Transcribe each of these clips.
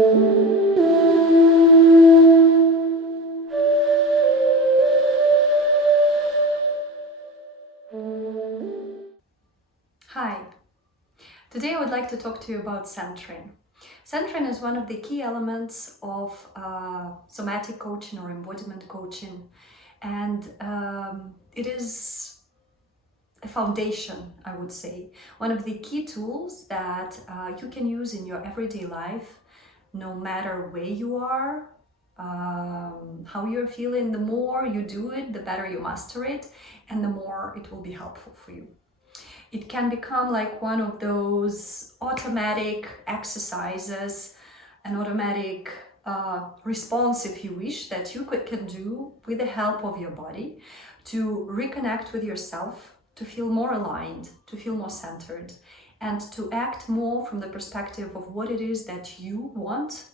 Hi, today I would like to talk to you about centering. Centering is one of the key elements of somatic coaching or embodiment coaching, and it is a foundation, I would say, one of the key tools that you can use in your everyday life, no matter where you are, how you're feeling. The more you do it, the better you master it, and the more it will be helpful for you. It can become like one of those automatic exercises, an automatic response, if you wish, that you can do with the help of your body to reconnect with yourself, to feel more aligned, to feel more centered, and to act more from the perspective of what it is that you want,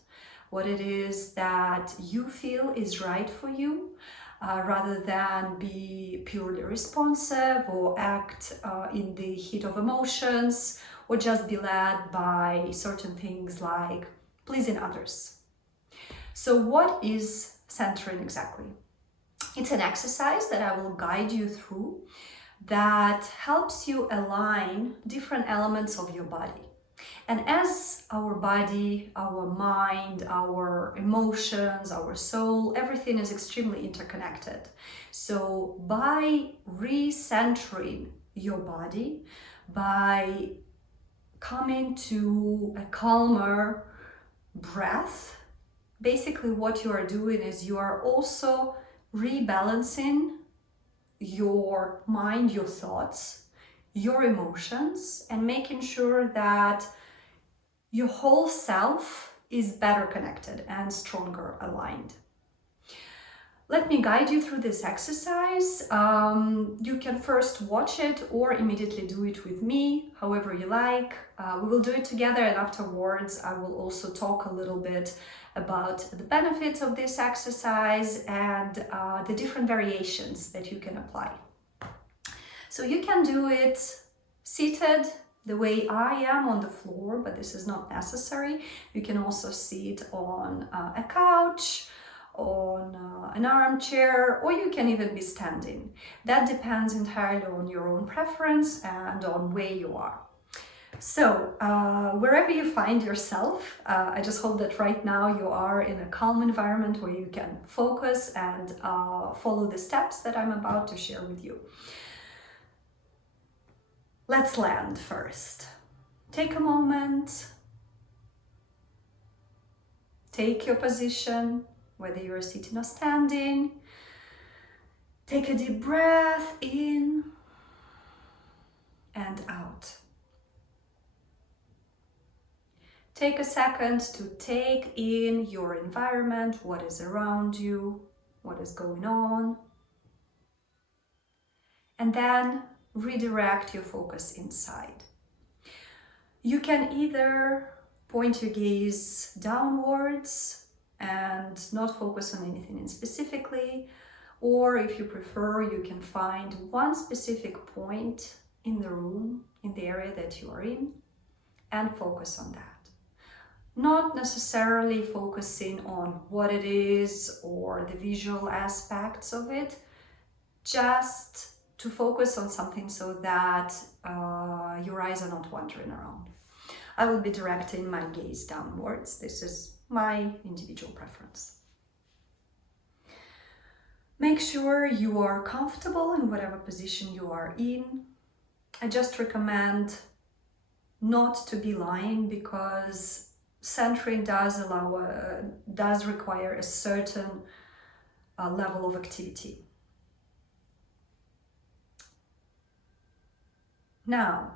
what it is that you feel is right for you, rather than be purely responsive or act in the heat of emotions, or just be led by certain things like pleasing others. So what is centering exactly? It's an exercise that I will guide you through that helps you align different elements of your body. And as our body, our mind, our emotions, our soul, everything is extremely interconnected. So by recentering your body, by coming to a calmer breath, basically what you are doing is you are also rebalancing your mind, your thoughts, your emotions, and making sure that your whole self is better connected and stronger aligned. Let me guide you through this exercise. You can first watch it or immediately do it with me, however you like. We will do it together, and afterwards I will also talk a little bit about the benefits of this exercise and the different variations that you can apply. So you can do it seated, the way I am on the floor, but this is not necessary. You can also sit on a couch, on an armchair, or you can even be standing. That depends entirely on your own preference and on where you are. So wherever you find yourself, I just hope that right now you are in a calm environment where you can focus and follow the steps that I'm about to share with you. Let's land first. Take a moment. Take your position, whether you're sitting or standing. Take a deep breath in and out. Take a second to take in your environment, what is around you, what is going on. And then redirect your focus inside. You can either point your gaze downwards and not focus on anything in specifically, or if you prefer, you can find one specific point in the room, in the area that you are in, and focus on that. Not necessarily focusing on what it is or the visual aspects of it, just to focus on something so that your eyes are not wandering around. I will be directing my gaze downwards. This is my individual preference. Make sure you are comfortable in whatever position you are in. I just recommend not to be lying, because centering does require a certain level of activity. Now,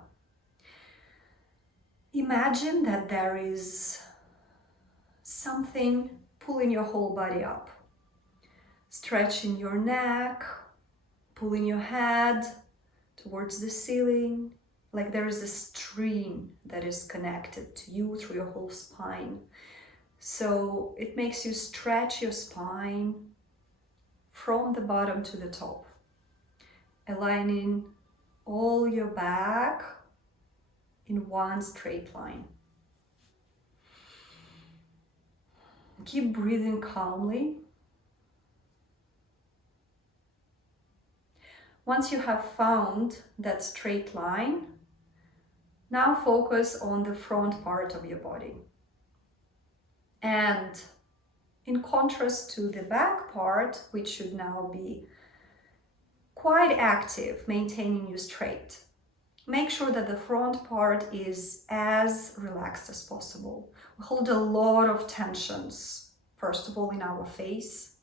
imagine that there is something pulling your whole body up, stretching your neck, pulling your head towards the ceiling, like there is a stream that is connected to you through your whole spine. So it makes you stretch your spine from the bottom to the top, aligning all your back in one straight line. Keep breathing calmly. Once you have found that straight line, now focus on the front part of your body. And in contrast to the back part, which should now be quite active, maintaining you straight, make sure that the front part is as relaxed as possible. We hold a lot of tensions, first of all, in our face.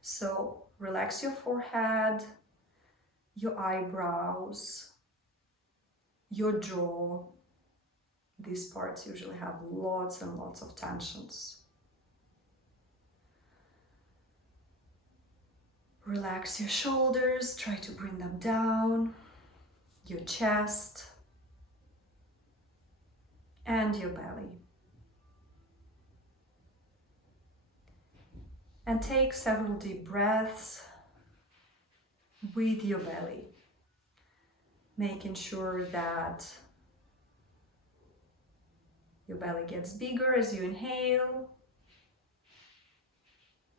So relax your forehead, your eyebrows, your jaw. These parts usually have lots and lots of tensions. Relax your shoulders, try to bring them down, your chest, and your belly. And take several deep breaths with your belly, making sure that your belly gets bigger as you inhale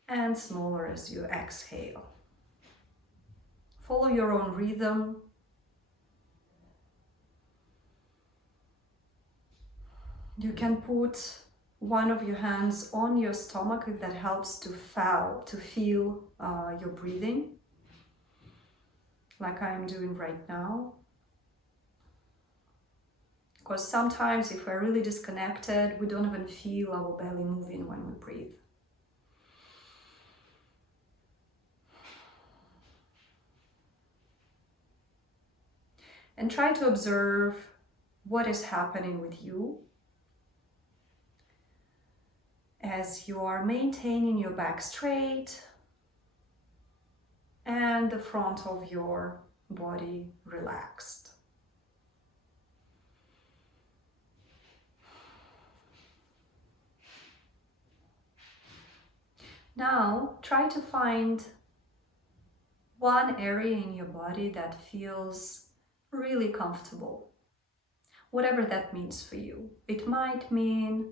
and smaller as you exhale. Follow your own rhythm. You can put one of your hands on your stomach if that helps to feel your breathing, like I'm doing right now. Because sometimes if we're really disconnected, we don't even feel our belly moving when we breathe. And try to observe what is happening with you as you are maintaining your back straight and the front of your body relaxed. Now, try to find one area in your body that feels really comfortable, whatever that means for you. It might mean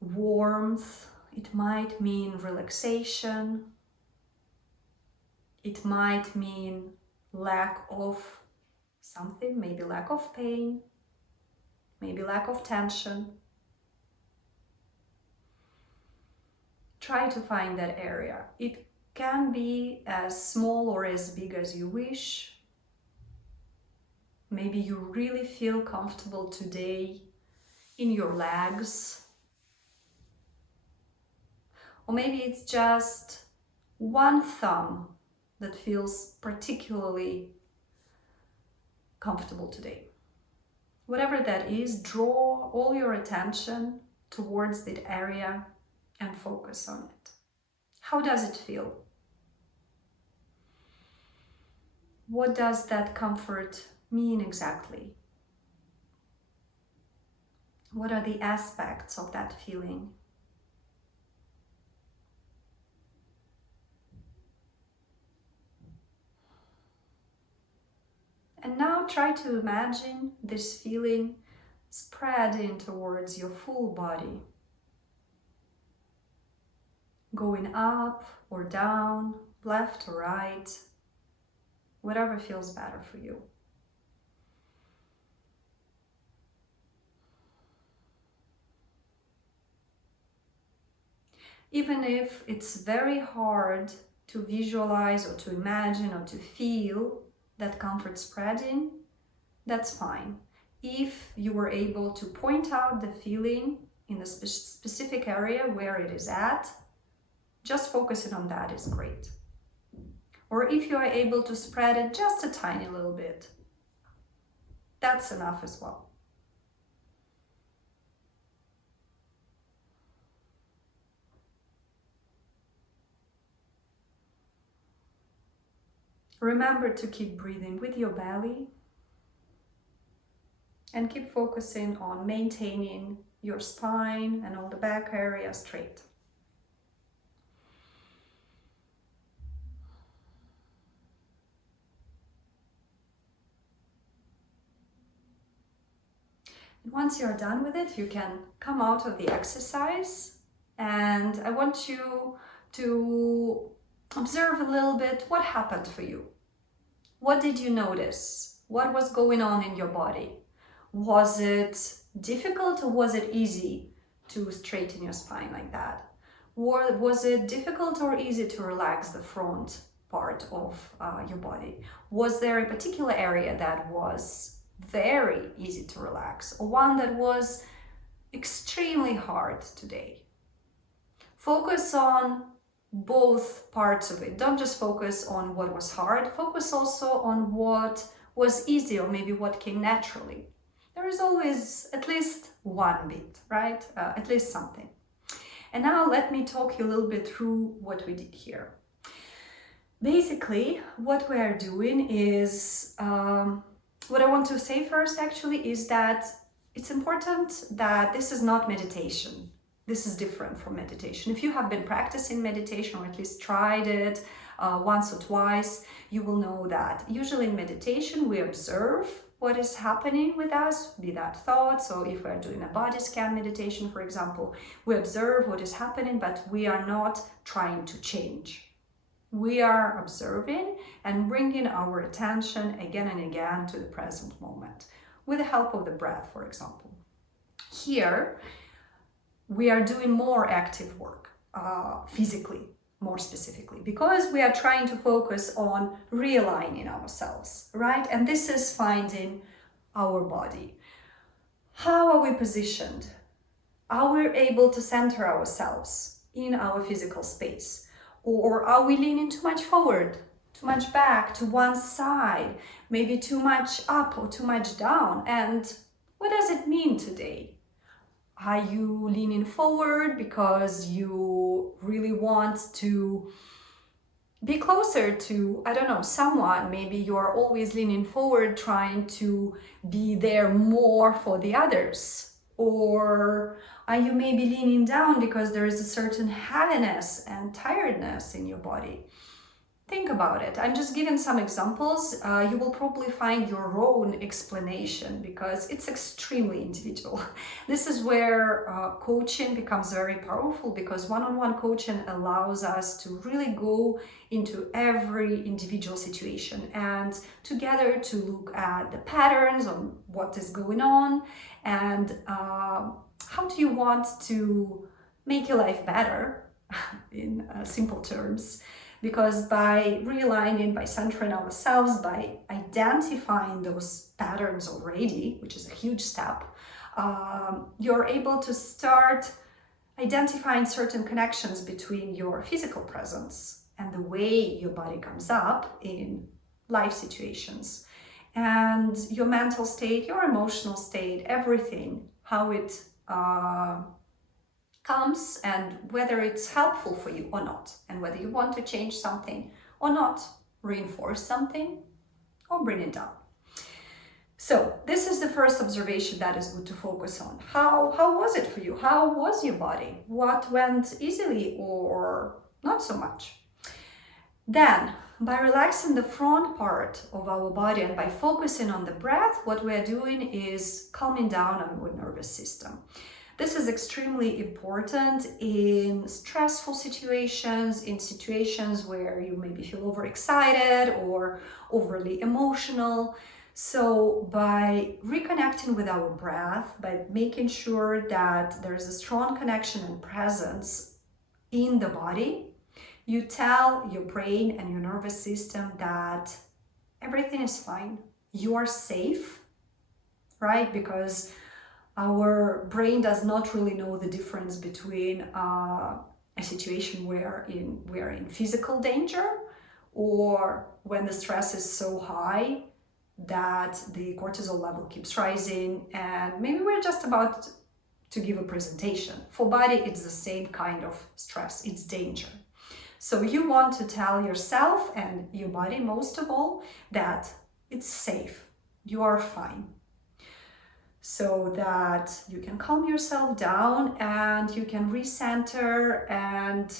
warmth, it might mean relaxation, it might mean lack of something, maybe lack of pain, maybe lack of tension. Try to find that area. It can be as small or as big as you wish. Maybe you really feel comfortable today in your legs. Or maybe it's just one thumb that feels particularly comfortable today. Whatever that is, draw all your attention towards that area and focus on it. How does it feel? What does that comfort mean exactly? What are the aspects of that feeling? And now try to imagine this feeling spreading towards your full body, going up or down, left or right, whatever feels better for you. Even if it's very hard to visualize or to imagine or to feel that comfort spreading, that's fine. If you were able to point out the feeling in the specific area where it is at, just focusing on that is great. Or if you are able to spread it just a tiny little bit, that's enough as well. Remember to keep breathing with your belly and keep focusing on maintaining your spine and all the back area straight. And once you're done with it, you can come out of the exercise And I want you to observe a little bit what happened for you. What did you notice? What was going on in your body? Was it difficult or was it easy to straighten your spine like that? Or was it difficult or easy to relax the front part of your body? Was there a particular area that was very easy to relax or one that was extremely hard today? Focus on both parts of it. Don't just focus on what was hard, focus also on what was easy or maybe what came naturally. There is always at least one bit, right? At least something. And now let me talk you a little bit through what we did here. Basically, what we are doing is, what I want to say first actually is that it's important that this is not meditation. This is different from meditation. If you have been practicing meditation or at least tried it once or twice, you will know that usually in meditation we observe what is happening with us, be that thoughts. So if we're doing a body scan meditation, for example, we observe what is happening, but we are not trying to change. We are observing and bringing our attention again and again to the present moment with the help of the breath, for example. Here, we are doing more active work, physically, more specifically, because we are trying to focus on realigning ourselves, right? And this is finding our body. How are we positioned? Are we able to center ourselves in our physical space? Or are we leaning too much forward, too much back, to one side, maybe too much up or too much down? And what does it mean today? Are you leaning forward because you really want to be closer to, I don't know, someone? Maybe you are always leaning forward, trying to be there more for the others. Or are you maybe leaning down because there is a certain heaviness and tiredness in your body? Think about it. I'm just giving some examples. You will probably find your own explanation because it's extremely individual. This is where coaching becomes very powerful, because one-on-one coaching allows us to really go into every individual situation and together to look at the patterns on what is going on and how do you want to make your life better in simple terms. Because by realigning, by centering ourselves, by identifying those patterns already, which is a huge step, you're able to start identifying certain connections between your physical presence and the way your body comes up in life situations, and your mental state, your emotional state, everything, how it comes and whether it's helpful for you or not, and whether you want to change something or not, reinforce something or bring it down. So this is the first observation that is good to focus on. How was it for you? How was your body? What went easily or not so much? Then, by relaxing the front part of our body and by focusing on the breath, what we're doing is calming down our nervous system. This is extremely important in stressful situations, in situations where you maybe feel overexcited or overly emotional. So by reconnecting with our breath, by making sure that there is a strong connection and presence in the body, you tell your brain and your nervous system that everything is fine, you are safe, right? Because our brain does not really know the difference between a situation where we're in physical danger or when the stress is so high that the cortisol level keeps rising and maybe we're just about to give a presentation. For body, it's the same kind of stress, it's danger. So you want to tell yourself and your body most of all that it's safe, you are fine, so that you can calm yourself down and you can recenter and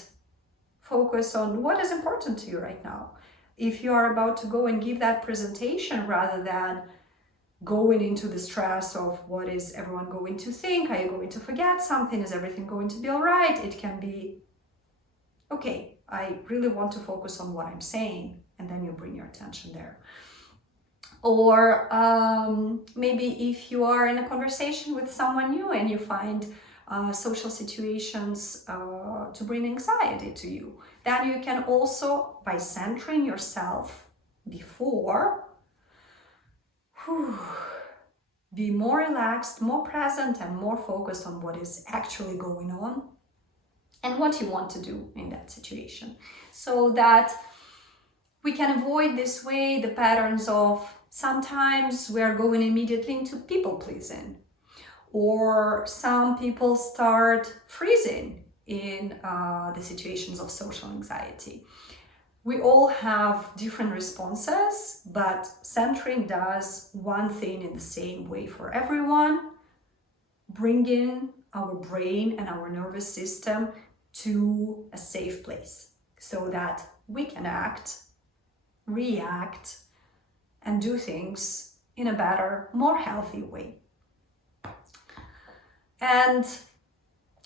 focus on what is important to you right now. If you are about to go and give that presentation, rather than going into the stress of what is everyone going to think, are you going to forget something, is everything going to be all right. It can be, okay, I really want to focus on what I'm saying, and then you bring your attention there. Or maybe if you are in a conversation with someone new and you find social situations to bring anxiety to you, then you can also, by centering yourself before, be more relaxed, more present, and more focused on what is actually going on and what you want to do in that situation, so that we can avoid this way the patterns of sometimes we're going immediately into people pleasing, or some people start freezing in the situations of social anxiety. We all have different responses, but centering does one thing in the same way for everyone, bringing our brain and our nervous system to a safe place so that we can act, react, and do things in a better, more healthy way. And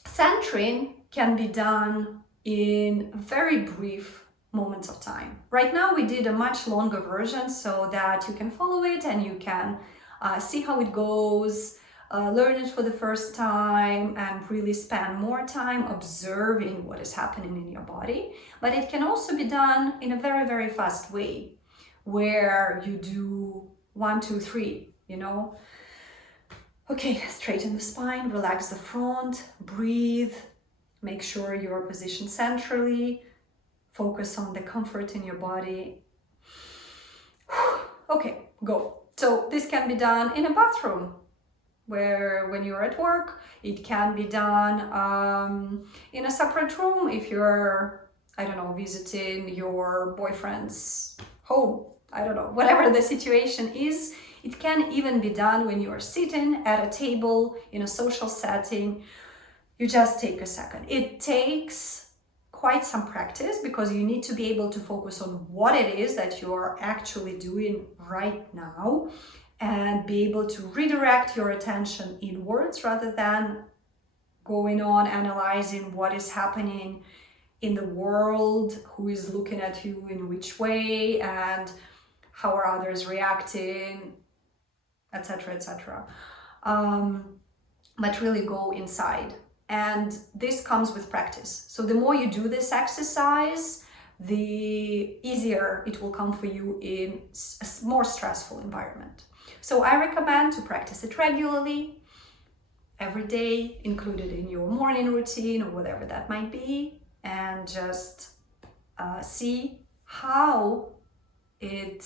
centering can be done in very brief moments of time. Right now we did a much longer version so that you can follow it and you can see how it goes, learn it for the first time, and really spend more time observing what is happening in your body. But it can also be done in a very, very fast way, where you do 1, 2, 3, Okay, straighten the spine, relax the front, breathe, make sure you're positioned centrally, focus on the comfort in your body. Okay, go. So this can be done in a bathroom, where when you're at work, it can be done in a separate room if you're, I don't know, visiting your boyfriend's home. I don't know, whatever the situation is. It can even be done when you are sitting at a table in a social setting. You just take a second. It takes quite some practice because you need to be able to focus on what it is that you are actually doing right now and be able to redirect your attention inwards rather than going on analyzing what is happening in the world, who is looking at you in which way, and how are others reacting, etc., etc. But really go inside. And this comes with practice. So the more you do this exercise, the easier it will come for you in a more stressful environment. So I recommend to practice it regularly, every day, included in your morning routine or whatever that might be, and just see how it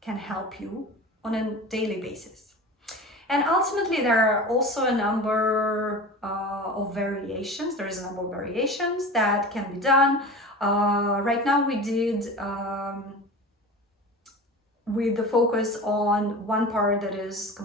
can help you on a daily basis. And ultimately, there are also a number of variations. There is a number of variations that can be done. Right now we did with the focus on one part that is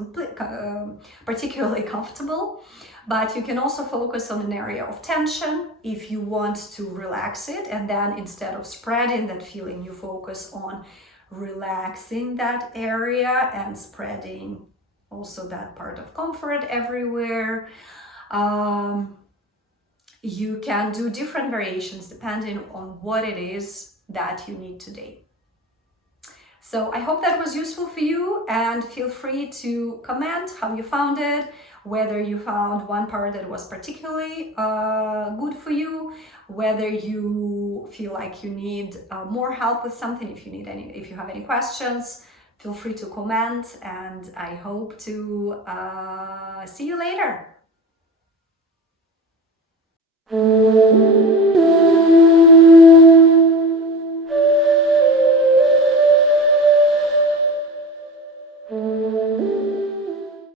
particularly comfortable, but you can also focus on an area of tension if you want to relax it, and then instead of spreading that feeling, you focus on relaxing that area and spreading also that part of comfort everywhere. You can do different variations depending on what it is that you need today. So I hope that was useful for you, and feel free to comment how you found it, whether you found one part that was particularly good for you, whether you feel like you need more help with something. If you have any questions, feel free to comment, and I hope to see you later.